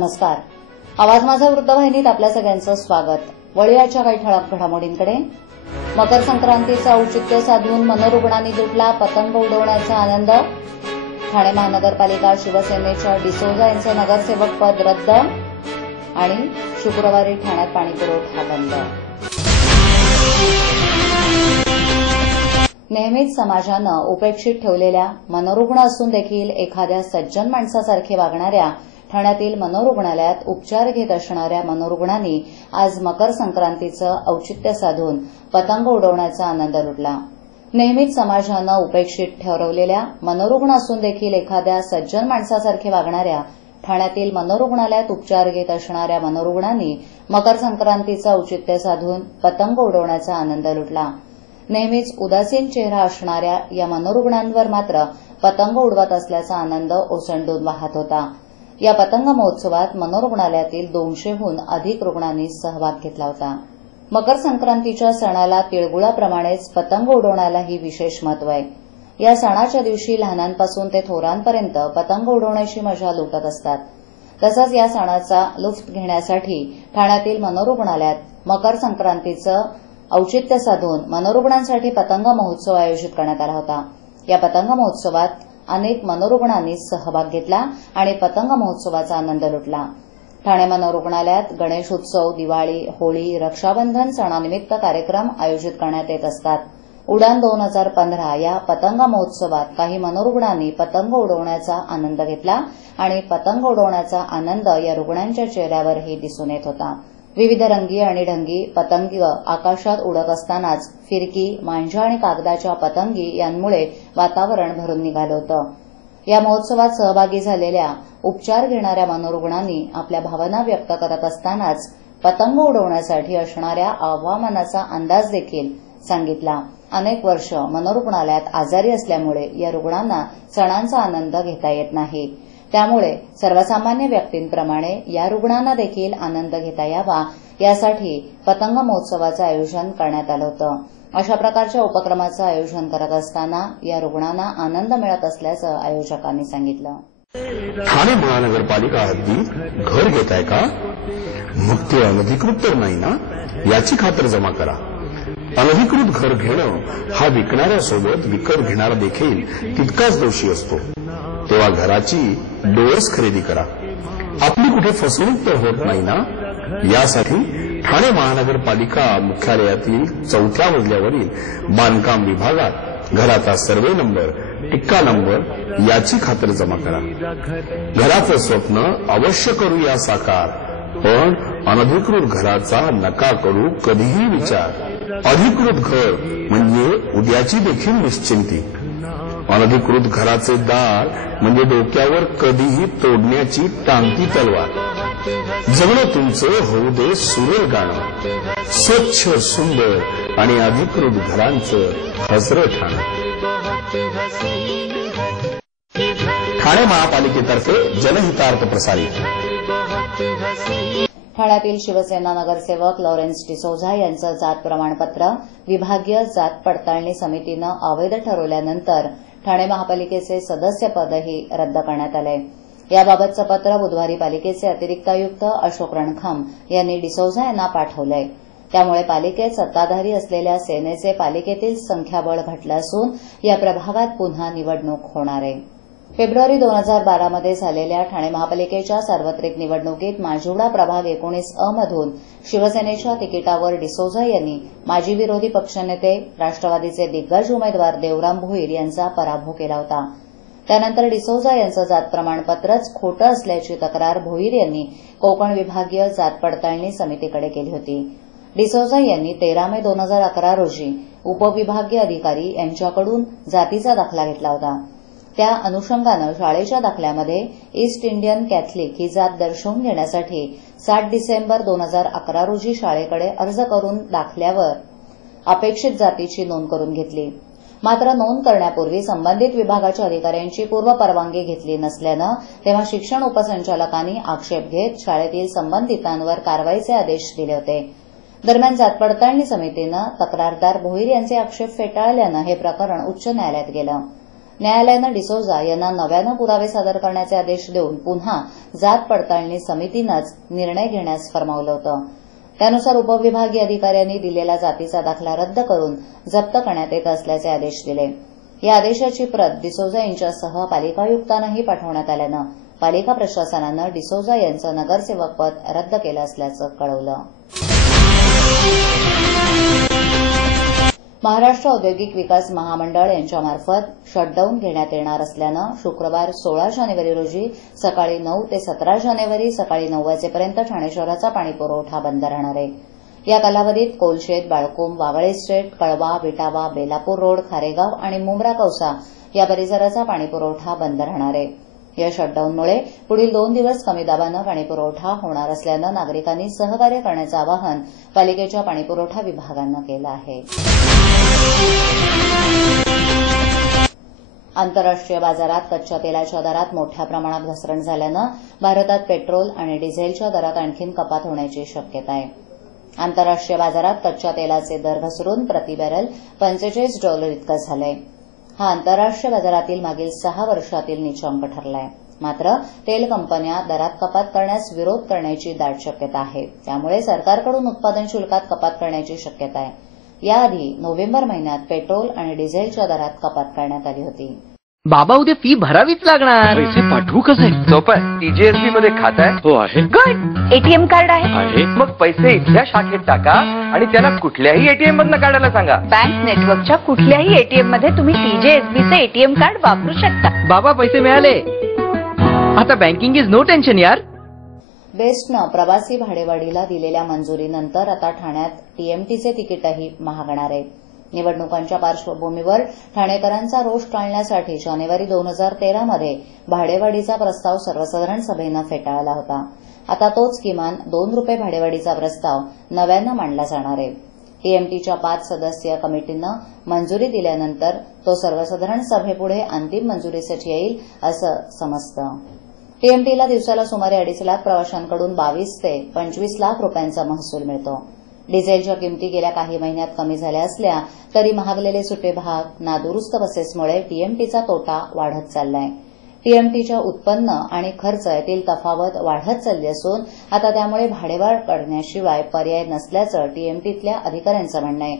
नमस्कार. आवाज माझा वृत्तवाहिनीत आपल्या सगळ्यांचं स्वागत. वळूयाच्या काही ठळक घडामोडींकडे. मकर संक्रांतीचं औचित्य साधून मनोरुग्णांनी लुटला पतंग उडवण्याचा आनंद. ठाणे महानगरपालिका शिवसेनेच्या डिसोजा यांचं नगरसेवक पद रद्द आणि शुक्रवारी ठाण्यात पाणीपुरवठा बंद. नेहमीच समाजानं उपेक्षित ठेवलेल्या मनोरुग्ण असून देखील एखाद्या सज्जन माणसासारखे वागणाऱ्या ठाण्यातील मनोरुग्णालयात उपचार घेत असणाऱ्या मनोरुग्णांनी आज मकर संक्रांतीचं औचित्य साधून पतंग उडवण्याचा आनंद लुटला. नेहमीच समाजानं उपेक्षित ठरवलेल्या मनोरुग्ण असून देखील एखाद्या सज्जन माणसासारखे वागणाऱ्या ठाण्यातील मनोरुग्णालयात उपचार घेत असणाऱ्या मनोरुग्णांनी मकर संक्रांतीचं औचित्य साधून पतंग उडवण्याचा आनंद लुटला. नेहमीच उदासीन चेहरा असणाऱ्या या मनोरुग्णांवर मात्र पतंग उडवत असल्याचा आनंद ओसंडून वाहत होता. या पतंग महोत्सवात मनोरुग्णालयातील 200हून अधिक रुग्णांनी सहभाग घेतला होता. मकर संक्रांतीच्या सणाला तिळगुळाप्रमाणेच पतंग उडवण्यालाही विशेष महत्व आहे. या सणाच्या दिवशी लहानांपासून ते थोरांपर्यंत पतंग उडवण्याची मजा लुटत असतात. तसंच या सणाचा लुफ्त घेण्यासाठी ठाण्यातील मनोरुग्णालयात मकर संक्रांतीचं औचित्य साधून मनोरुग्णांसाठी पतंग महोत्सव आयोजित करण्यात आला होता. या पतंग महोत्सवात अनेक मनोरुग्णांनी सहभाग घेतला आणि पतंग महोत्सवाचा आनंद लुटला. ठाणे मनोरुग्णालयात गणेश उत्सव, दिवाळी, होळी, रक्षाबंधन सणानिमित्त कार्यक्रम आयोजित करण्यात येत असतात. उडान 2015 या पतंग महोत्सवात काही मनोरुग्णांनी पतंग उडवण्याचा आनंद घेतला आणि पतंग उडवण्याचा आनंद या रुग्णांच्या चेहऱ्यावरही दिसून येत होता. विविध रंगी आणि ढंगी पतंगी आकाशात उडत असतानाच फिरकी, मांजा आणि कागदाच्या पतंगी यांमुळे वातावरण भरून निघालं होतं. या महोत्सवात सहभागी झालेल्या उपचार घेणाऱ्या मनोरुग्णांनी आपल्या भावना व्यक्त करत असतानाच पतंग उडवण्यासाठी असणाऱ्या आवाहनाचा अंदाज देखील सांगितला. अनेक वर्ष मनोरुग्णालयात आजारी असल्यामुळे या रुग्णांना सणांचा आनंद घेता येत नाही. त्यामुळे सर्वसामान्य व्यक्तींप्रमाणे या रुग्णांना देखील आनंद घेता यावा यासाठी पतंग महोत्सवाचं आयोजन करण्यात आलं होतं. अशा प्रकारच्या उपक्रमाचं आयोजन करत असताना या रुग्णांना आनंद मिळत असल्याचं आयोजकांनी सांगितलं. ठाणे महानगरपालिका हद्दीत घर घेताय का? मग ते अनधिकृत तर नाही ना, याची खातर जमा करा. अनधिकृत घर घेणं हा विकणाऱ्यासोबत विकत घेणारा देखील तितकाच दोषी असतो. तेव्हा घराची डोळस खरेदी करा. आपली कुठे फसवणूक तर होत नाही ना, यासाठी ठाणे महानगरपालिका मुख्यालयातील 4थ्या मजल्यावरील बांधकाम विभागात घराचा सर्वे नंबर, टिक्का नंबर याची खातर जमा करा. घराचं स्वप्न अवश्य करूया साकार, पण अनधिकृत घराचा नका करू कधीही विचार. अधिकृत घर म्हणजे उद्याची देखील निश्चिंती. अनधिकृत घराचे दार म्हणजे डोक्यावर कधीही तोडण्याची टांगती तलवार. जगणं तुमचं होऊ दे सुरेल गाणं, स्वच्छ सुंदर आणि अधिकृत घरांचं हजरं ठाणं. ठाणे महापालिकेतर्फे जनहितार्थ प्रसारित. ठाण्यातील शिवसेना नगरसेवक लॉरेन्स डिसोजा यांचं जात प्रमाणपत्र विभागीय जात पडताळणी समितीनं अवैध ठरवल्यानंतर ठाणे महापालिकेचे सदस्यपदही रद्द करण्यात आले. याबाबतचं पत्र बुधवारी पालिकेचे अतिरिक्त आयुक्त अशोक रणखाम यांनी डिसोजा यांना पाठवलंय. त्यामुळे पालिकेत सत्ताधारी असलेल्या सेनेचे पालिकेतील संख्याबळ घटलं असून या प्रभागात पुन्हा निवडणूक होणार आहे. फेब्रुवारी 2012 मध्ये झालेल्या ठाणे महापालिकेच्या सार्वत्रिक निवडणुकीत माजिवडा प्रभाग 19 मधून शिवसेनेच्या तिकिटावर डिसोजा यांनी माजी विरोधी पक्षनेते राष्ट्रवादीचे दिग्गज उमेदवार देवराम भोईर यांचा पराभव केला होता. त्यानंतर डिसोजा यांचं जात प्रमाणपत्रच खोटं असल्याची तक्रार भोईर यांनी कोकण विभागीय जात पडताळणी समितीकडे केली होती. डिसोजा यांनी 13 मे 2011 रोजी उपविभागीय अधिकारी यांच्याकडून जातीचा दाखला घेतला होता. त्या अनुषंगानं शाळेच्या दाखल्यामध्ये ईस्ट इंडियन कॅथलिक ही जात दर्शवून घेण्यासाठी 7 डिसेंबर 2011 रोजी शाळेकडे अर्ज करून दाखल्यावर अपेक्षित जातीची नोंद करून घेतली. मात्र नोंद करण्यापूर्वी संबंधित विभागाच्या अधिकाऱ्यांची पूर्वपरवानगी घेतली नसल्यानं तेव्हा शिक्षण उपसंचालकांनी आक्षेप घेत शाळेतील संबंधितांवर कारवाईचे आदेश दिले होते. दरम्यान जात पडताळणी समितीनं तक्रारदार भोईर यांचे आक्षेप फेटाळल्यानं हे प्रकरण उच्च न्यायालयात गेलं. न्यायालयानं डिसोजा यांना नव्यानं पुरावे सादर करण्याचे आदेश देऊन पुन्हा जात पडताळणी समितीनंच निर्णय घेण्यास फरमावलं होतं. त्यानुसार उपविभागीय अधिकाऱ्यांनी दिलेला जातीचा दाखला रद्द करून जप्त करण्यात येत असल्याचे आदेश दिले. या आदेशाची प्रत डिसोजा यांच्यासह पालिका आयुक्तांनाही पाठवण्यात आल्यानं पालिका प्रशासनानं डिसोजा यांचं नगरसेवक पद रद्द केलं असल्याचं कळवलं. महाराष्ट्र औद्योगिक विकास महामंडळ यांच्यामार्फत शटडाऊन घेण्यात येणार असल्यानं शुक्रवार 16 जानेवारी रोजी सकाळी 9 ते 17 जानेवारी सकाळी 9 वाजेपर्यंत ठाणे शहराचा पाणीपुरवठा बंद राहणार आहे. या कालावधीत कोलशेत, बाळकुम, वावळे इस्टेट, कळवा, विटावा, बेलापूर रोड, खारेगाव आणि मुंब्रा कौसा या परिसराचा पाणीपुरवठा बंद राहणार आहे. या शटडाऊनमुळे पुढील 2 दिवस कमी दाबानं पाणीपुरवठा होणार असल्यानं नागरिकांनी सहकार्य करण्याचं आवाहन पालिकेच्या पाणीपुरवठा विभागानं केलं आहे. आंतरराष्ट्रीय बाजारात कच्च्या तेलाच्या दरात मोठ्या प्रमाणात घसरण झाल्यानं भारतात पेट्रोल आणि डिझेलच्या दरात आणखी कपात होण्याची शक्यता आहे. आंतरराष्ट्रीय बाजारात कच्च्या तेलाचे दर घसरून प्रति बॅरल $45 इतकं झालंय. हा आंतरराष्ट्रीय बाजारातील मागील 6 वर्षातील नीचांक ठरलाय. मात्र तेल कंपन्या दरात कपात करण्यास विरोध करण्याची दाट शक्यता आहे. त्यामुळे सरकारकडून उत्पादन शुल्कात कपात करण्याची शक्यता आहे. याआधी नोव्हेंबर महिन्यात पेट्रोल आणि डिझेलच्या दरात कपात करण्यात आली होती. बाबा उद्या फी भरावीच लागणार. पैसे पाठवू कसे? सोपं आहे. TJSB मध्ये खातं आहे? हो आहे. गुड. एटीएम कार्ड आहे? मग पैसे इथल्या शाखेत टाका आणि त्यांना कुठल्याही एटीएम मधनं काढायला सांगा. बँक नेटवर्कच्या कुठल्याही एटीएम मध्ये तुम्ही TJSBचे एटीएम कार्ड वापरू शकता. बाबा पैसे मिळाले. आता बँकिंग इज नो टेन्शन यार. बेस्टनं प्रवासी भाडेवाढीला दिलेल्या मंजुरीनंतर आता ठाण्यात टीएमटीचे तिकीटही महागणार आहे. निवडणुकांच्या पार्श्वभूमीवर ठाणेकरांचा रोष टाळण्यासाठी जानेवारी 2013 मध्ये भाडेवाढीचा प्रस्ताव सर्वसाधारण सभेनं फेटाळला होता. आता तोच किमान ₹2 भाडेवाढीचा प्रस्ताव नव्यानं मांडला जाणार आहे. टीएमटीच्या 5 सदस्यीय कमिटीनं मंजुरी दिल्यानंतर तो सर्वसाधारण सभेपुढे अंतिम मंजुरीसाठी येईल असं समजतं. टीएमटीला दिवसाला सुमारे 2.5 लाख प्रवाशांकडून 22 ते 25 लाख रुपयांचा महसूल मिळतो. डिझेलच्या किमती गेल्या काही महिन्यात कमी झाल्या असल्या तरी महागलेले सुटे भाग, नादुरुस्त बसेसमुळे टीएमटीचा तोटा वाढत चाललाय. टीएमटीच्या उत्पन्न आणि खर्च यातील तफावत वाढत चालली असून आता त्यामुळे भाडेवाढ करण्याशिवाय पर्याय नसल्याचं टीएमटीतल्या अधिकाऱ्यांचं म्हणणं आहे.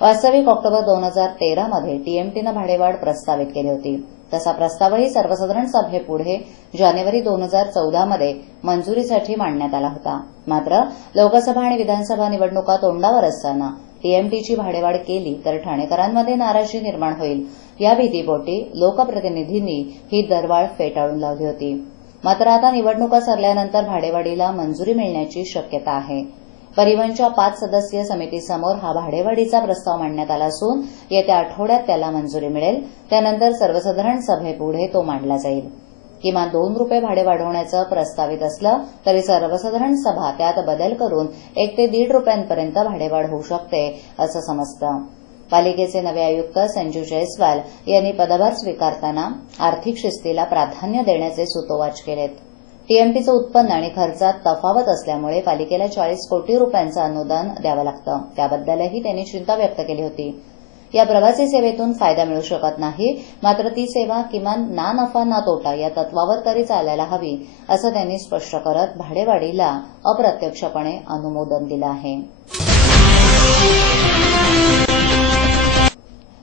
वास्तविक ऑक्टोबर 2013 मध्ये टीएमटीनं भाडेवाढ प्रस्तावित केली होती. तसा प्रस्तावही सर्वसाधारण सभेपुढे जानेवारी 2014 मध्ये मंजुरीसाठी मांडण्यात आला होता. मात्र लोकसभा आणि विधानसभा निवडणुका तोंडावर असताना टीएमटीची भाडेवाढ केली तर ठाणेकरांमध्ये नाराजी निर्माण होईल या भीतीपोटी लोकप्रतिनिधींनी ही दरवाढ फेटाळून लावली होती. मात्र आता निवडणुका सरल्यानंतर भाडेवाढीला मंजुरी मिळण्याची शक्यता आहे. परिवहनच्या 5 सदस्यीय समितीसमोर हा भाडेवाढीचा प्रस्ताव मांडण्यात आला असून येत्या आठवड्यात त्याला मंजुरी मिळेल. त्यानंतर सर्वसाधारण सभेपुढे तो मांडला जाईल. किमान ₹2 भाडे वाढवण्याचं प्रस्तावित असलं तरी सर्वसाधारण सभा त्यात बदल करून ₹1 ते ₹1.5 भाडेवाढ होऊ शकते असं समजतं. पालिकेचे नवे आयुक्त संजू जयस्वाल यांनी पदभार स्वीकारताना आर्थिक शिस्तीला प्राधान्य देण्याचे सूतोवाच केलेत. टीएमटीचं उत्पन्न आणि खर्चात तफावत असल्यामुळे पालिकेला 40 कोटी रुपयांचं अनुदान द्यावं लागतं. त्याबद्दलही त्यांनी चिंता व्यक्त केली होती. या प्रवासी सेवेतून फायदा मिळू शकत नाही, मात्र ती सेवा किमान ना नफा ना तोटा या तत्वावर तरी चालायला हवी असं त्यांनी स्पष्ट करत भाडेवाढीला अप्रत्यक्षपणे अनुमोदन दिलं आहे.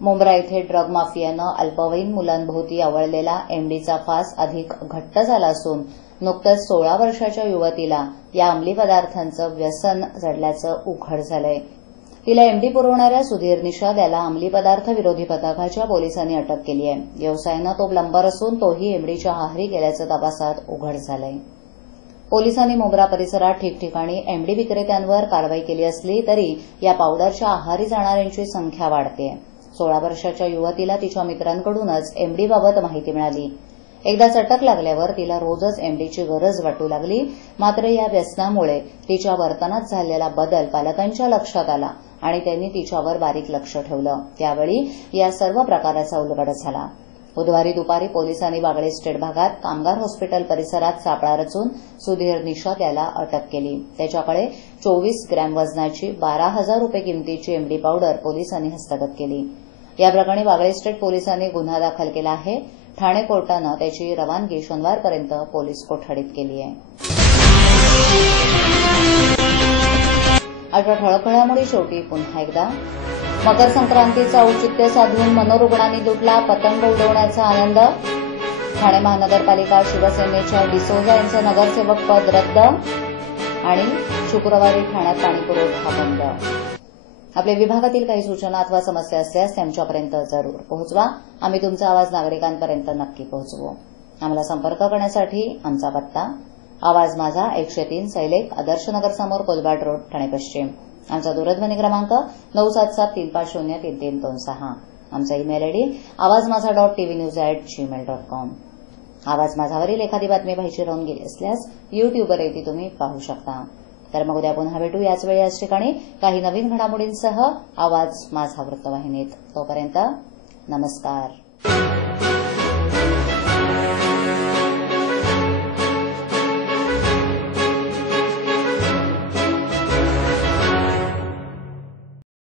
मुंब्रा येथे ड्रग माफियानं अल्पवयीन मुलांभोवती आवळलेला एमडीचा फास अधिक घट्ट झाला असून नुकतंच 16 वर्षाच्या युवतीला या अंमली पदार्थांचं व्यसन जडल्याचं उघड झालंय. तिला एमडी पुरवणाऱ्या सुधीर निषाद याला अंमली पदार्थ विरोधी पथकाच्या पोलिसांनी अटक केली आहे. व्यवसायानं तो प्लंबर असून तोही एमडीच्या आहारी गेल्याचं तपासात उघड झालंय. पोलिसांनी मुंब्रा परिसरात ठिकठिकाणी एमडी विक्रेत्यांवर कारवाई केली असली तरी या पावडरच्या आहारी जाणाऱ्यांची संख्या वाढतेय. 16 वर्षाच्या युवतीला तिच्या मित्रांकडूनच एमडीबाबत माहिती मिळाली. एकदाच अटक लागल्यावर तिला रोजच एमडीची गरज वाटू लागली. मात्र या व्यसनामुळे तिच्या वर्तनात झालेला बदल पालकांच्या लक्षात आला आणि त्यांनी तिच्यावर बारीक लक्ष ठेवलं. त्यावेळी या सर्व प्रकाराचा उलगडा झाला. बुधवारी दुपारी पोलिसांनी वागळे स्टेट भागात कामगार हॉस्पिटल परिसरात सापळा रचून सुधीर निषाद याला अटक केली. त्याच्याकडे 24 ग्रॅम वजनाची ₹12,000 किमतीची एमडी पावडर पोलिसांनी हस्तगत केली. या प्रकरणी वागळे इस्टेट पोलिसांनी गुन्हा दाखल केला आहे. ठाणे कोर्टानं त्याची रवानगी शनिवारपर्यंत पोलीस कोठडीत केली आहे. आता ठळक घडामोडी शेवटी पुन्हा एकदा. मकर संक्रांतीचा औचित्य साधून मनोरुग्णांनी लुटला पतंग उडवण्याचा आनंद. ठाणे महानगरपालिका शिवसेनेच्या डिसोजा यांचं नगरसेवक पद रद्द आणि शुक्रवारी ठाण्यात पाणीपुरवठा बंद. आपल्या विभागातील काही सूचना अथवा समस्या असल्यास त्यांच्यापर्यंत जरूर पोहोचवा. आम्ही तुमचा आवाज नागरिकांपर्यंत नक्की पोहोचवू. आम्हाला संपर्क करण्यासाठी आमचा पत्ता आवाज माझा 103 सैलेख आदर्शनगर समोर कोलबाड रोड ठाणे पश्चिम. आमचा दूरध्वनी क्रमांक 9774033326. आमचा ईमेल आयडी awazmaza.tvnews@gmail.com. आवाज माझावरील एखादी बातमी पाहिजे राहून गेली असल्यास युट्यूबवरही ती तुम्ही पाहू शकता. तर मग उद्या पुन्हा भेटू याच वेळी याच ठिकाणी काही नवीन घडामोडींसह आवाज माझा वृत्तवाहिनीत. तोपर्यंत नमस्कार.